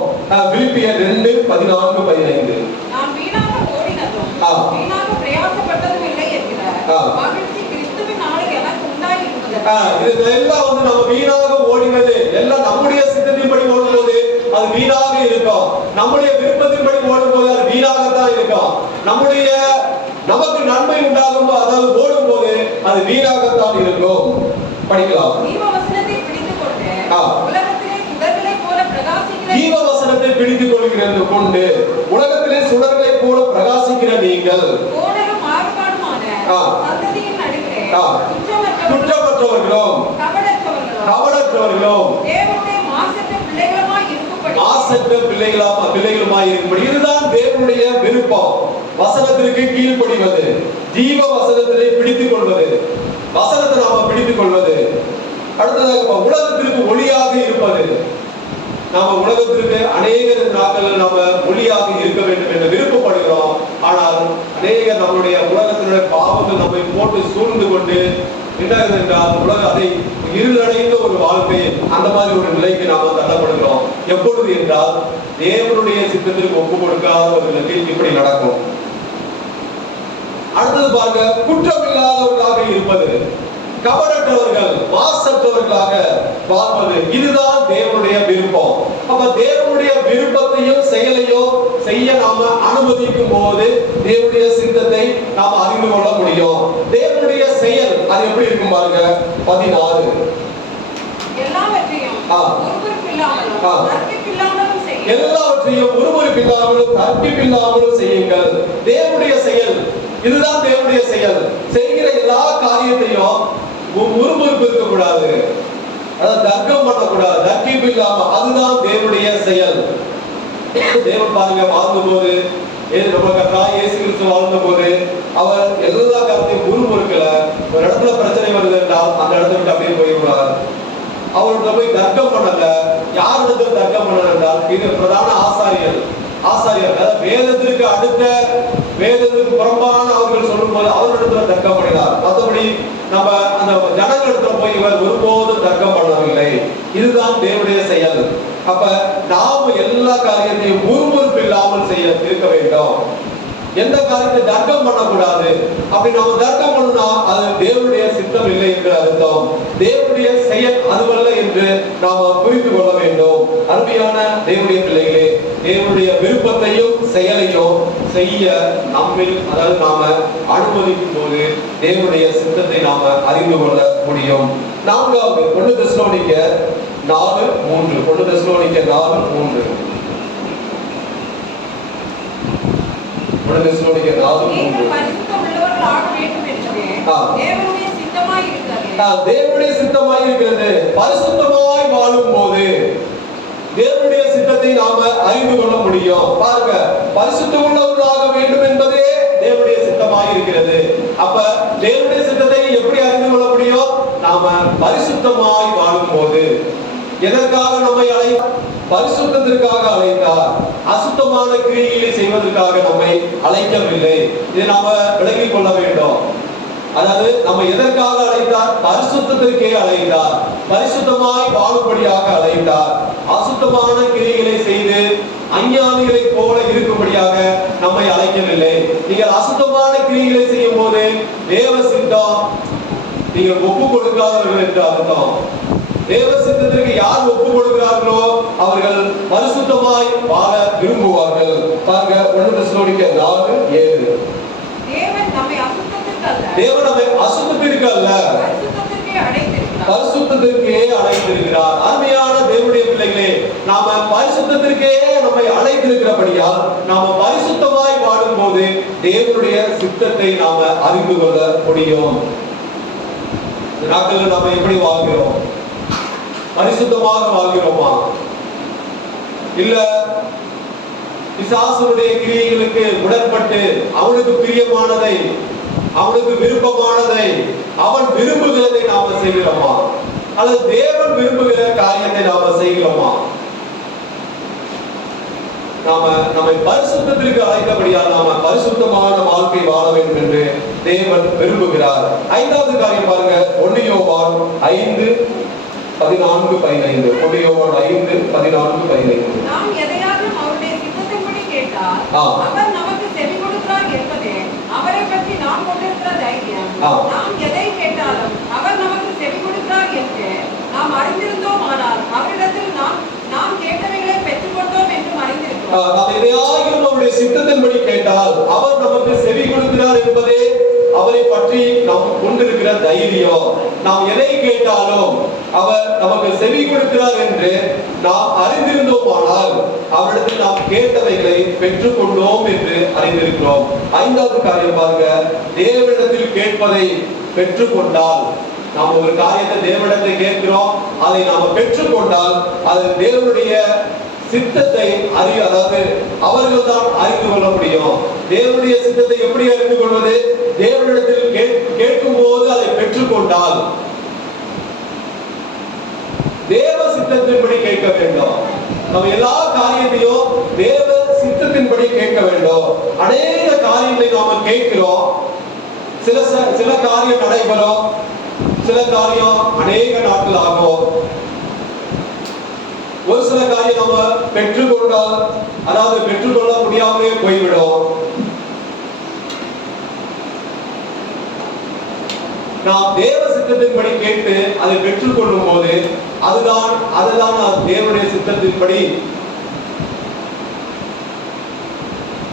பிலிப்பியர் 2:14-15. நான் வீணாக ஓடினதும் வீணாக பிரயாசப்பட்டதும் இல்லை என்கிறார். மகிழ்ச்சி கிறிஸ்துவின் நாளில் எனக்கு உண்டாயிருக்கிறது. இதெல்லாம் நம்ம வீணாக ஓடினது எல்லாம் நம்முடைய சித்தத்தின்படி ஓடும்போது அது வீணாக இருக்கும். நம்முடைய விருப்பத்தின்படி ஓடும்போது அது வீணாகத்தான் இருக்கும். நமக்கு நன்மை உண்டாகும், அதாவது ஓடும் போது அது வீணாகத்தான் இருக்கும். படிக்கலாம். ஜீவவசனத்தை பிடித்துக் கொண்டு உலகத்திலே சுடர்களைப் போல பிரகாசிக்கிற, ஜீவவசனத்தை பிடித்துக் கொள்கிறது கொண்டு உலகத்திலே சுடர்களைப் போல பிரகாசிக்கிற நீங்கள் கோணலும் மாறுபாடுமான சந்ததியின் நடுவிலே குற்றமற்றவர்களும் கபடற்றவர்களும் தேவனுடைய மாசற்ற பிள்ளைகளுமாய் இருக்கும்படி, மாசற்ற பிள்ளைகளுமாய் இருக்கும்படி. இதுதான் தேவனுடைய விருப்பம். வசனத்திற்கு கீழ்ப்படிவது, ஜீவ வசனத்திலே பிடித்துக் கொள்வது, வசனத்தை நாம பிடித்துக் கொள்வது. அடுத்ததாக உலகத்திற்கு ஒளியாக இருப்பது. நாம உலகத்திற்கு அநேக நாட்கள் நாம ஒளியாக இருக்க வேண்டும் என்று விருப்பப்படுகிறோம். ஆனால் அநேக நம்முடைய உலகத்தினுடைய பாவங்கள் நம்மை போட்டு சூழ்ந்து கொண்டு என்ன என்றால் அதை இருளடைந்த ஒரு வாழ்க்கை, அந்த மாதிரி ஒரு நிலைக்கு நாம தள்ளப்படுகிறோம். எப்பொழுது என்றால் தேவனுடைய சித்தத்திற்கு ஒப்பு கொடுக்காதவர்களுக்கு இப்படி நடக்கும். அடுத்தது பாருங்க, குற்றமில்லாதவர்களாக இருப்பது, கபடற்றவர்கள், மாசற்றவர்களாக வாழ்வது. இதுதான் தேவனுடைய விருப்பம். அப்ப தேவனுடைய விருப்பத்தையும் செயலையும் செய்ய நாம அனுமதிக்கும் போது தேவனுடைய சித்தத்தை நாம் அறிந்து கொள்ள முடியும். தேவனுடைய செயல் அது எப்படி இருக்கும் பாருங்க, 14. எல்லாவற்றையும் ஒருவருக்கில்லாமலும் தர்க்கிப்பில்லாமலும் செய்யுங்கள். தேவனுடைய செயல் இதுதான். தேவனுடைய செயல் செய்கிற எல்லா காரியத்தையும் முறுமுறுப்பு இருக்கக்கூடாது, அதாவது தர்க்கம் பண்ணக்கூடாது, தர்க்கிப்பு இல்லாம, அதுதான் தேவனுடைய செயல். தேவன் பாருங்க, வாழ்ந்த போது இயேசு கிறிஸ்து வாழ்ந்த போது அவர் எல்லா காரியத்தையும் முறுமுறுக்கல. ஒரு இடத்துல பிரச்சனை வருது என்றால் அந்த இடத்துல விட்டு அப்படியே போயிடுவார். அவர்கிட்ட போய் தர்க்கம் பண்ணல. யாரிடத்தில் தர்க்கம் பண்ணல என்றால் இது பிரதான ஆசாரியர் அதாவது வேதத்திற்கு அடுத்த வேதத்திற்கு புறம்பான அவர்கள் சொல்லும் போது அவரிடத்துல தர்க்கம் பண்ணினார். மற்றபடி நம்ம அந்த ஜனங்களிடத்துல போய் இவர் ஒருபோதும் தர்க்கம் பண்ணவில்லை. இதுதான் தேவனுடைய செயல். அப்ப நாம எல்லா காரியத்தையும் முறுமுறுப்பு இல்லாமல் செய்ய இருக்க வேண்டும். எந்த காரியத்தை தர்க்கம் பண்ணக்கூடாது. அப்படி நாம தர்க்கம் பண்ணா அது தேவனுடைய சித்தம் இல்லை என்று அர்த்தம். தேவனுடைய செயல் அதுவல்ல என்று நாம புரிந்து கொள்ள வேண்டும். அருமையான தேவனுடைய பிள்ளைகளே, தேவனுடைய விருப்பத்தையும் செயலையும் செய்ய நம்மில் அதாவது நாம அனுமதிக்கும் போது தேவனுடைய சித்தத்தை நாம அறிந்து கொள்ள முடியும். நான்காவது 1 தெசலோனிக்கர் 4:3 1 தெசலோனிக்கர் 4:3 தேவனுடைய சித்தமாய் இருக்கிறது. பரிசுத்தமாய் வாழும் போது தேவனுடைய சித்தத்தை நாம அறிந்து கொள்ள முடியும். பாருங்க, பரிசுத்தம் உள்ளவர்களாக வேண்டும் என்பதே தேவனுடைய சித்தமாய் இருக்கிறது. அப்ப தேவனுடைய சித்தத்தை எப்படி அறிந்து கொள்ள முடியும்? நாம பரிசுத்தமாய் வாழும் போது. எதற்காக நம்மை பரிசுத்தத்திற்காக அழைத்தார். அசுத்தமான கிரியைகளை செய்வதற்காக நம்மை அழைக்கவில்லை. இதை நாம விளங்கிக் கொள்ள வேண்டும். அதாவது நம்ம எதற்காக அழைத்தார்? பரிசுத்தத்திற்கே அழைத்தார். பரிசுத்தமாய் வாழும்படியாக அழைத்தார். அசுத்தமான கிரியைகளை செய்து அஞ்ஞானிகளை போல இருக்கும்படியாக நம்மை அழைக்கவில்லை. நீங்கள் அசுத்தமான கிரியைகளை செய்யும் போது தேவ சித்தம் நீங்கள் ஒப்பு கொடுக்காதவர்கள் என்று அர்த்தம். தேவ சித்தத்திற்கு யார் ஒப்பு கொடுக்கிறார்களோ அவர்கள் பரிசுத்தமாய் வாழ விரும்புவார்கள். பாருங்க 1 தெசலோனிக்கர் 4:7 தேவன் நம்மை அசுத்தத்திற்கு அல்ல பரிசுத்தத்திற்கே அழைத்திருக்கிறார். அருமையான தேவனுடைய பிள்ளைகளே, நாம பரிசுத்தத்திற்கே நம்மை அழைத்திருக்கிறபடியால் நாம பரிசுத்தமாய் வாழும் போது தேவனுடைய சித்தத்தை நாம அறிந்து கொள்ள முடியும். நாட்கள் நாம எப்படி வாழ்கிறோம்? பரிசுத்தமாக வாழ்கிறோமா? இல்ல பிசாசுடைய கிரியைகளுக்கு உடன்பட்டு அவனுக்கு பிரியமானதை, அவனுக்கு விருப்பமானதை, அவன் விரும்புகிறதை நாம செய்கிறோமா? அல்லது தேவன் விரும்புகிற காரியத்தை நாம செய்கிறோமா? நம்மை பரிசுத்தத்திற்கு அழைத்தபடியால் நாம பரிசுத்தமான வாழ்க்கை வாழ வேண்டும் என்று தேவன் விரும்புகிறார். 5வது காரியம் பாருங்க, 1 யோவான் 5:14-15 1 யோவான் 5:14-15 நாம் எதையாவது அவருடைய சித்தத்தின்படி கேட்டால் அவர் நமக்கு செவி கொடுக்கிறார் என்பதே அவரை பற்றி நாம் கொண்டிருக்கிற தைரியம். நாம் எதை கேட்டாலும் அவர் நமக்கு செவி கொடுக்கிறார் என்று நாம் அறிந்திருந்தோமானால் அவரிடத்தில் நாம் கேட்டவைகளை பெற்றுக்கொண்டோம் என்று அறிந்திருக்கிறோம். நாம் எதையாவது அவருடைய சித்தத்தின்படி கேட்டால் அவர் நமக்கு செவி கொடுக்கிறார் என்பதே அவரை பற்றி நாம் கொண்டிருக்கிற தைரியம். நாம் எதை கேட்டாலும் அவர் நமக்கு செவி கொடுக்கிறார் என்று நாம் அறிந்திருந்தோமானால் அவரிடத்தில் நாம் கேட்டவைகளை பெற்றுக்கொண்டோம் என்று அறிந்திருக்கிறோம். 5வது காரியம் பாருங்க, தேவனிடத்தில் கேட்பதை பெற்றுக்கொண்டால், நாம் ஒரு காரியத்தை தேவனிடத்தில் கேட்கிறோம், அதை நாம பெற்றுக்கொண்டால் அது தேவனுடைய சித்தத்தை அதாவது அவர்கள் தான் அறிந்து கொள்ள முடியும். தேவனுடைய சித்தத்தை எப்படி அறிந்து கொள்வது? தேவனிடத்தில் கேட்கும் போது அதை பெற்றுக்கொண்டால் தேவ சித்தத்தின்படி கேட்க வேண்டும். நம்ம எல்லா காரியத்தையும் தேவ சித்தத்தின்படி கேட்க வேண்டும். அநேக காரியங்களை நாம கேட்கிறோம். சில காரியம் நடைபெறும், சில காரியம் அநேக நாட்கள் ஆகும். ஒரு சில காரியம் நம்ம பெற்றுக்கொண்டால் அதாவது பெற்றுக்கொள்ள முடியாமலே போய்விடும். நாம் தேவ சித்தத்தின்படி கேட்டு அதை பெற்றுக்கொள்ளும் போது அதுதான் தேவனுடைய சித்தத்தின்படி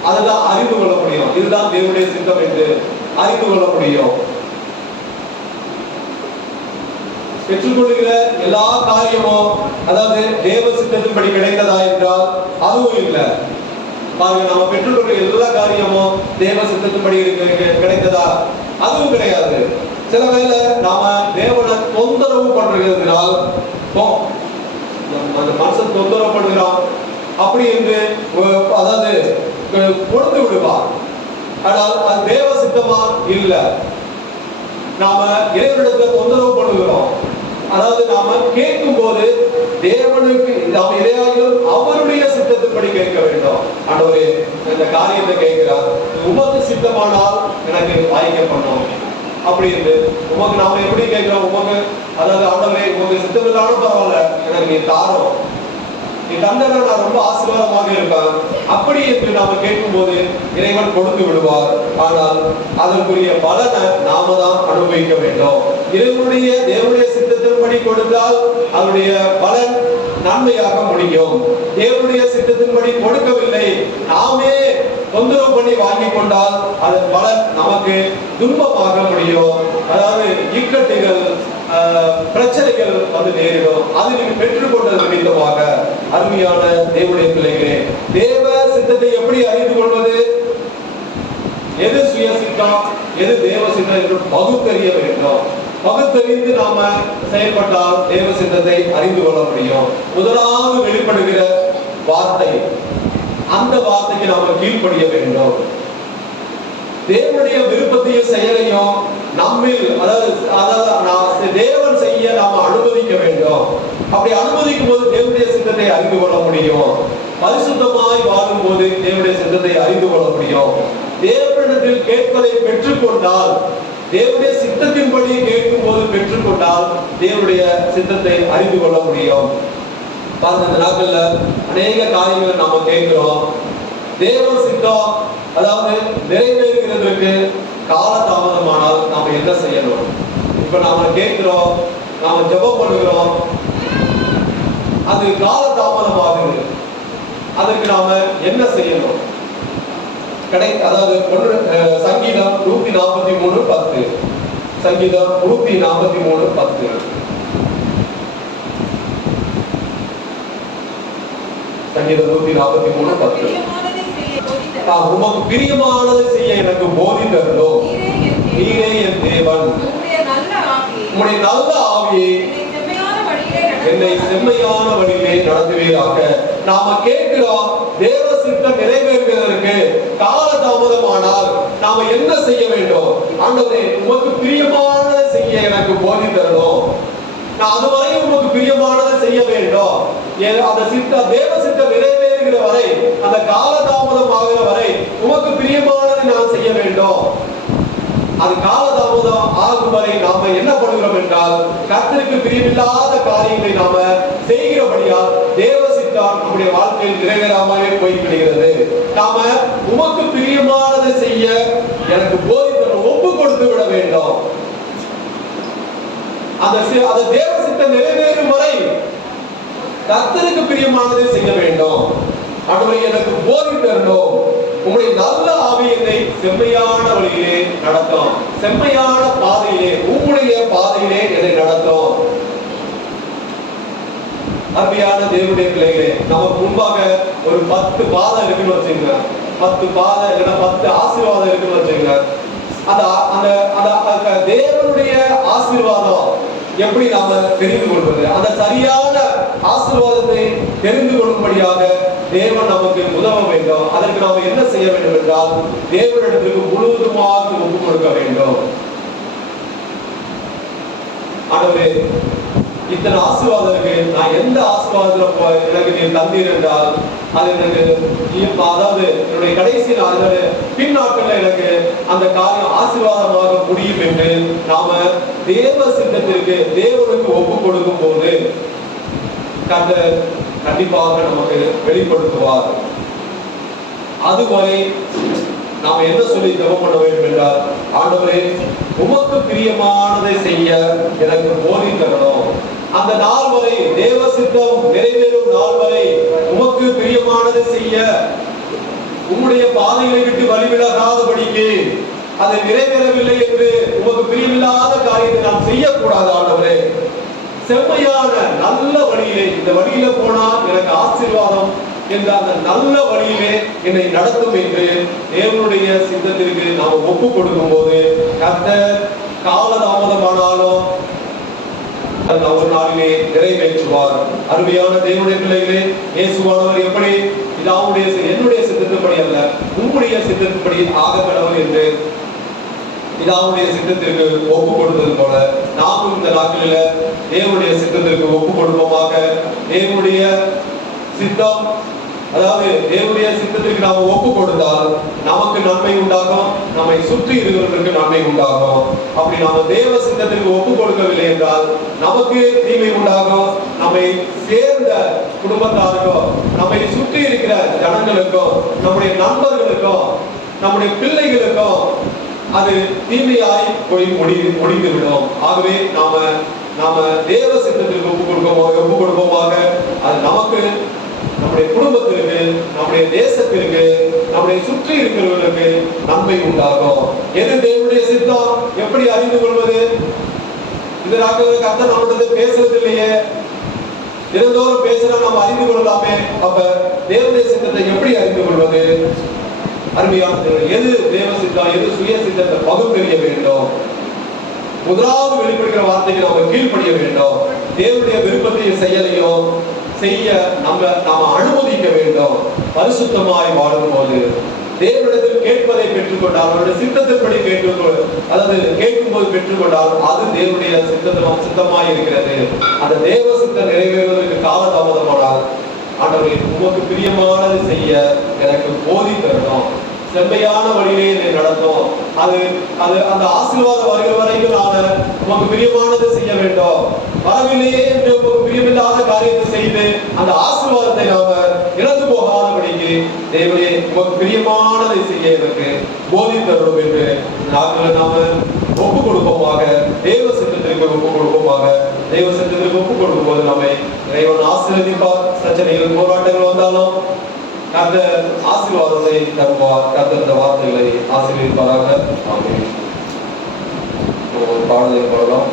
அதுதான் அறிந்து கொள்ள முடியும். இதுதான் தேவனுடைய சித்தம் என்று அறிந்து கொள்ள முடியும். பெற்றுக்கொள்கிற எல்லா காரியமும் அதாவது தேவ சித்தத்தின்படி கிடைத்ததா என்றால் அதுவும் இல்லை. பாருங்க, நம்ம பெற்றுக்கொள்கிற எல்லா காரியமும் தேவ சித்தத்தின்படி கிடைத்ததா? அதுவும் கிடையாது. சில வேளை நாம தேவனை தொந்தரவு பண்றதுனால் அந்த மனுஷன் தொந்தரவு பண்ணுகிறான் அப்படி என்று அதாவது கொடுத்து விடுவார். ஆனால் அது தேவ சித்தமா இல்லை. நாம இறைவனிடத்துல தொந்தரவு பண்ணுகிறோம். அதாவது நாம கேட்கும் தேவனுக்கு நாம் எதையாகிலும் அவருடைய சித்தத்தின்படி கேட்க வேண்டும். ஆண்டவரே, இந்த காரியத்தை கேட்கிறார், உமக்கு சித்தமானால் எனக்கு வாய்க்க பண்ணும் அப்படி இருந்து உமக்கு நாம எப்படி கேட்கிறோம்? உமக்கு அதாவது ஆண்டவரே உமக்கு சித்தம் இல்லாலும் பரவாயில்ல, எனக்கு நீ தாரோம், நீ தந்தன நான் ரொம்ப ஆசீர்வாதமாக இருப்பேன் அப்படி என்று நாம கேட்கும் போது இறைவன் கொடுத்து விடுவார். ஆனால் அதற்குரிய பலனை நாம தான் அனுபவிக்க வேண்டும். இறைவனுடைய தேவனுடைய சித்தத்தின்படி கொடுத்தால் அதனுடைய பலன் நன்மையாக முடியும். தேவனுடைய சித்தத்தின்படி கொடுக்கவில்லை, நாமே தொந்தரவு பண்ணி வாங்கி கொண்டால் அதன் பலன் நமக்கு துன்பமாக முடியும். அதாவது இக்கட்டுகள், பிரச்சனைகள் வந்து நேரிடும். அது நீங்க பெற்றுக்கொண்டது நிமித்தமாக அருமையான தேவனுடைய பிள்ளைகளே, தேவ சித்தத்தை எப்படி அறிந்து கொள்வது? எது சுய சித்தம், எது தேவ சித்தம் என்று பகுத்தறிய வேண்டும். பகுத்தறிந்து நாம செயல்பட்டால் தேவ சித்தத்தை அறிந்து கொள்ள முடியும். முதலாவது வெளிப்படுகிற வார்த்தை, அந்த வார்த்தைக்கு நாம கீழ்ப்படிய வேண்டும். தேவனுடைய விருப்பத்தையும் செயலையும் நம்மில் அதாவது தேவன் செய்ய நாம அனுமதிக்க வேண்டும். அப்படி அனுமதிக்கும் போது தேவனுடைய சித்தத்தை அறிந்து கொள்ள முடியும். பரிசுத்தமாய் வாழும் போது தேவனுடைய சித்தத்தை அறிந்து கொள்ள முடியும். தேவனிடத்தில் கேட்பதை பெற்றுக்கொண்டால், தேவனுடைய சித்தத்தின்படி கேட்கும் போது பெற்றுக்கொண்டால் தேவனுடைய சித்தத்தை அறிந்து கொள்ள முடியும். பாருங்க, இந்த நாட்கள்ல அநேக காரியங்களை நாம கேட்கிறோம். தேவ சித்தம் அதாவது நிறைவேறுகிறதுக்கு கால தாமதமானால் நாம என்ன செய்யணும்? இப்ப நாம கேட்கிறோம், நாம ஜெபம் பண்ணுகிறோம், அது கால தாமதமாகுது, அதற்கு நாம என்ன செய்யணும்? அதாவது சங்கீதம் 143:10, சங்கீதம் 143:10, சங்கீதம் 143:10. உமக்கு பிரியமானதை செய்ய எனக்கு போதித்தருளோ, நீரே என் தேவன், உம்முடைய நல்ல ஆவியை என்னை செம்மையான வழியிலே நடத்துவீராக. நாம கேட்கிறோம், தேவ சித்தம் நிறைவேறுவதற்கு கால தாமதமானால் நாம என்ன செய்ய வேண்டும்? ஆண்டவரே, உமக்கு பிரியமானதை செய்ய எனக்கு போதித்தருளோம். நான் அதுவரை உமக்கு பிரியமானதை செய்ய வேண்டும். அந்த தேவ சித்தம் நிறைவேறுகிற வரை, அந்த கால தாமதம் ஆகிற வரை உமக்கு பிரியமானதை நான் செய்ய வேண்டும். அது கால தாமதம் ஆகும் வரை நாம என்ன பண்ணுகிறோம் என்றால், கர்த்தருக்கு பிரியமில்லாத காரியங்களை நாம செய்கிறபடியால் தேவ சித்தம் நம்முடைய வாழ்க்கையில் நிறைவேறாமலே போய்விடுகிறது. நாம உமக்கு பிரியமானதை செய்ய எனக்கு போதித்த ஒப்பு கொடுத்து விட வேண்டும். அந்த தேவ சித்தம் நிறைவேறும் வரை கர்த்தருக்கு பிரியமானதை செய்ய வேண்டும். ஆண்டவரே, எனக்கு போதித்தருளும், உங்களுடைய நல்ல ஆவி என்னை செம்மையான வழியிலே நடத்தும், செம்மையான பாதையிலே, உங்களுடைய பாதையிலே என்னை நடத்தும். அருமையான தேவனுடைய பிள்ளைகளே, நமக்கு முன்பாக ஒரு 10 பாதை இருக்குன்னு வச்சுங்க, 10 பாதை இல்லைன்னா 10 ஆசீர்வாதம் இருக்குன்னு வச்சுங்க. அந்த தேவனுடைய ஆசீர்வாதம் எப்படி நாம தெரிந்து கொள்வது? அந்த சரியான ஆசீர்வாதத்தை தெரிந்து கொள்ளும்படியாக தேவன் நமக்கு உதவ வேண்டும். அதற்கு நாம என்ன செய்ய வேண்டும் என்றால், தேவனிடத்திற்கு முழுவதுமாக ஒப்பு கொடுக்க வேண்டும். ஆகவே இத்தனை ஆசீர்வாதம் இருக்கு, நான் எந்த ஆசீர்வாதத்துல எனக்கு நீ தந்தீர் என்றால் அது எனக்கு, அதாவது என்னுடைய கடைசி பின் நாட்கள்ல எனக்கு அந்த காரியம் ஆசீர்வாதமாக முடியும் என்று நாம தேவ சித்தத்திற்கு தேவனுக்கு ஒப்பு கொடுக்கும் போது கர்த்தர் கண்டிப்பாக நமக்கு வெளிப்படுத்துவார். அதுவரை நாம் என்ன சொல்லி ஜெபம் பண்ண வேண்டும் என்றால், ஆண்டவரே, உமக்கு பிரியமானதை செய்ய எனக்கு போதித்தரணும். அந்த நாள் வரை, தேவ சித்தம் நிறைவேறும் நாள் வரை உமக்கு பிரியமானதை செய்ய, உம்முடைய பாதைகளை விட்டு வழிவிலகாதபடிக்கு, அது நிறைவேறவில்லை என்று உமக்கு பிரியமில்லாத காரியத்தை நாம் செய்யக்கூடாது. ஆண்டவரே, செம்மையான நல்ல வழியிலே, இந்த வழியில போனா எனக்கு ஆசீர்வாதம் என்ற அந்த நல்ல வழியிலே என்னை நடத்தும் என்று தேவனுடைய சித்தத்திற்கு நாம் ஒப்பு கொடுக்கும் போது கர்த்தர் காலதாமதமானாலும் ஒரு நாளிலே நிறைவேற்றுவார். அருமையான தேவனுடைய பிள்ளைகளே, இயேசுவானவர் எப்படி என்னுடைய சித்தத்தின்படி அல்ல, உம்முடைய சித்தத்தின்படி ஆக கடவுள் என்று பிதாவுடைய சித்தத்திற்கு ஒப்பு கொடுத்தது போல நாமும் இந்த நாட்களில் தேவனுடைய சித்தத்திற்கு ஒப்பு கொடுப்போமாக. தேவனுடைய சித்தம், அதாவது தேவனுடைய சித்தத்திற்கு நாம ஒப்பு கொடுத்தால் நமக்கு நன்மை உண்டாகும், நம்மை சுற்றி இருக்கிறவர்களுக்கு நன்மை உண்டாகும். அப்படி நாம தேவ சித்தத்திற்கு ஒப்பு கொடுக்கவில்லை என்றால் நமக்கு தீமை உண்டாகும், நம்மை சேர்ந்த குடும்பத்தாருக்கும், நம்மை சுற்றி இருக்கிற ஜனங்களுக்கும், நம்முடைய நண்பர்களுக்கும், நம்முடைய பிள்ளைகளுக்கும் அது தீமையாய் போய் முடிந்துவிடும். ஆகவே நாம தேவ சித்தத்திற்கு ஒப்பு கொடுப்போமாக. அது நமக்கு, நம்முடைய குடும்பத்திற்கு, நம்முடைய தேசத்திற்கு, நம்முடைய சுற்றி இருக்கிறவர்களுக்கு நன்மை உண்டாகும். எது தேவனுடைய சித்தம் எப்படி அறிந்து கொள்வது? இதற்காக கர்த்தர் நம்மிடத்தில் பேசுறது இல்லையே, தினந்தோறும் பேசினா நம்ம அறிந்து கொள்ளலாமே. அப்ப தேவனுடைய சித்தத்தை எப்படி அறிந்து கொள்வது? அருமையான, எது தேவ சித்தம், எது சுய சித்தத்தை பகுத்தறிய வேண்டும். முதலாவது வெளிப்படுகிற வார்த்தைக்கு நாம கீழ்ப்படிய வேண்டும். தேவனுடைய விருப்பத்தையும் செயலையும் செய்ய நாம அனுமதிக்க வேண்டும். பரிசுத்தமாய் வாழும் போது தேவனிடத்தில் கேட்பதை பெற்றுக்கொண்டால், அவருடைய சித்தத்தின்படி கேட்கும்போது பெற்றுக்கொண்டால் அது தேவனுடைய சித்தமாய் இருக்கிறது. அந்த தேவ சித்தம் நிறைவேறுவதற்கு காலதாமதமானால், ஆண்டவரே உமக்கு பிரியமானது செய்ய எனக்கு போதி தரணும், செம்மையான வழியிலே என்னை நடத்தும், அது அந்த ஆசீர்வாதம் வருகிற வரைக்கும் நான் உமக்கு பிரியமானது செய்ய வேண்டும். வரவில்லையே என்று உமக்கு பிரியமில்லாத காரியத்தை செய்து அந்த ஆசீர்வாதத்தை நாம இழந்து போகாதபடிக்கு தேவனே உமக்கு பிரியமானதை செய்ய எனக்கு போதித்தருளும் என்று நாம ஒப்பு கொடுப்போமாக. தேவ சித்தத்திற்கு ஒப்பு கொடுப்போமாக. தெய்வ சித்தத்திற்கு ஒப்பு கொடுக்கும் போது நம்மை இறைவன் ஆசீர்வதிப்பார். பிரச்சனைகள், போராட்டங்கள் வந்தாலும் கர்த்தர் ஆசீர்வாதத்தை தருவார். கர்த்தர் இந்த வார்த்தைகளை ஆசீர்வதிப்பாராக. ஆமென். ஒரு பாடலை பாடலாம்.